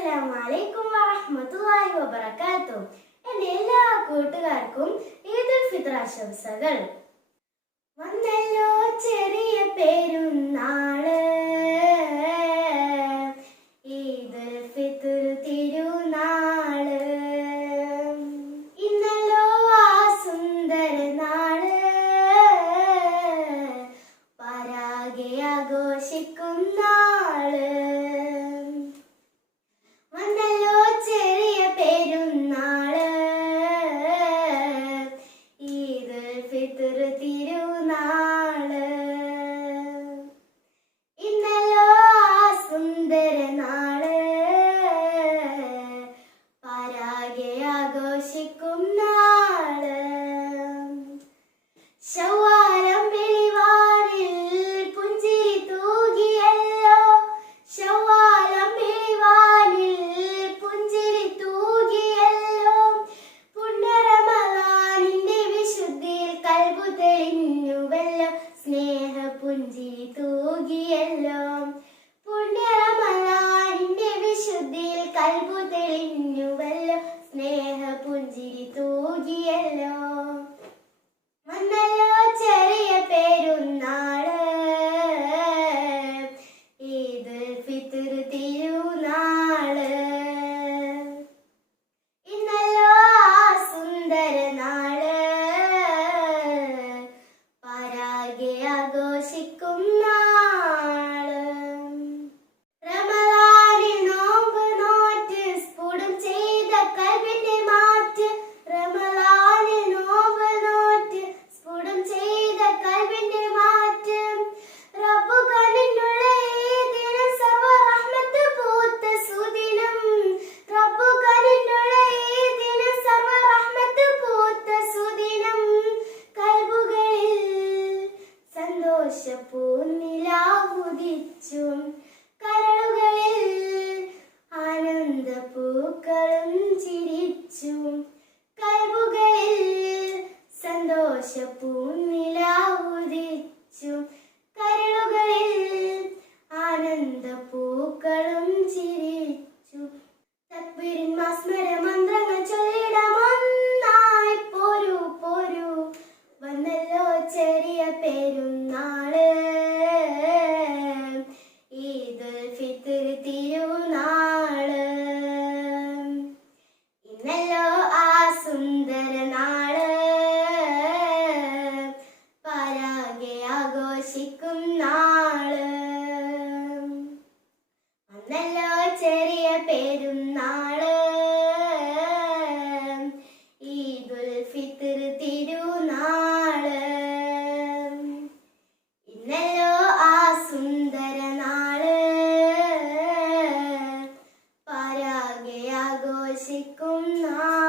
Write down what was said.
അസ്സലാമലൈക്കും വറഹ്മത്തുള്ളാഹി വബറകാതുഹു എന്റെ എല്ലാ കൂട്ടുകാർക്കും ഈദുൽ ഫിത്ർ ആശംസകൾ. വന്നല്ലോ ചെറിയ പെരുന്നാൾ. ഈദുൽ ഫിത്ർ തിരുനാൾ. ഇന്നല്ലോ ആ സുന്ദര നാൾ. പരാഗെ ആഘോഷിക്കും നാൾ. കൽബു തെളിഞ്ഞുവല്ലോ സ്നേഹ പുഞ്ചിരി സന്തോഷ പൂനിലാവുദിച്ചു കരളുകളിൽ ആനന്ദ ചിരിച്ചും ചിരിച്ചു കൽബുകളിൽ സന്തോഷ പൂനിലാവുദിച്ചു കരളുകളിൽ ആനന്ദ പൂക്കളും ചിരിച്ചു തക്ബീരിൻ മാസ്മര മന്ത്രങ്ങൾ ചൊല്ലിടമൊന്നായി പോരൂ പോരൂ വന്നല്ലോ ചെറിയ പെരുന്നാൾ ഈദുൽ ഫിത്ർ തിരുനാൾ ഇന്നല്ലോ ആ സുന്ദര നാൾ. പരാഗെ ആഘോഷിക്കും നാൾ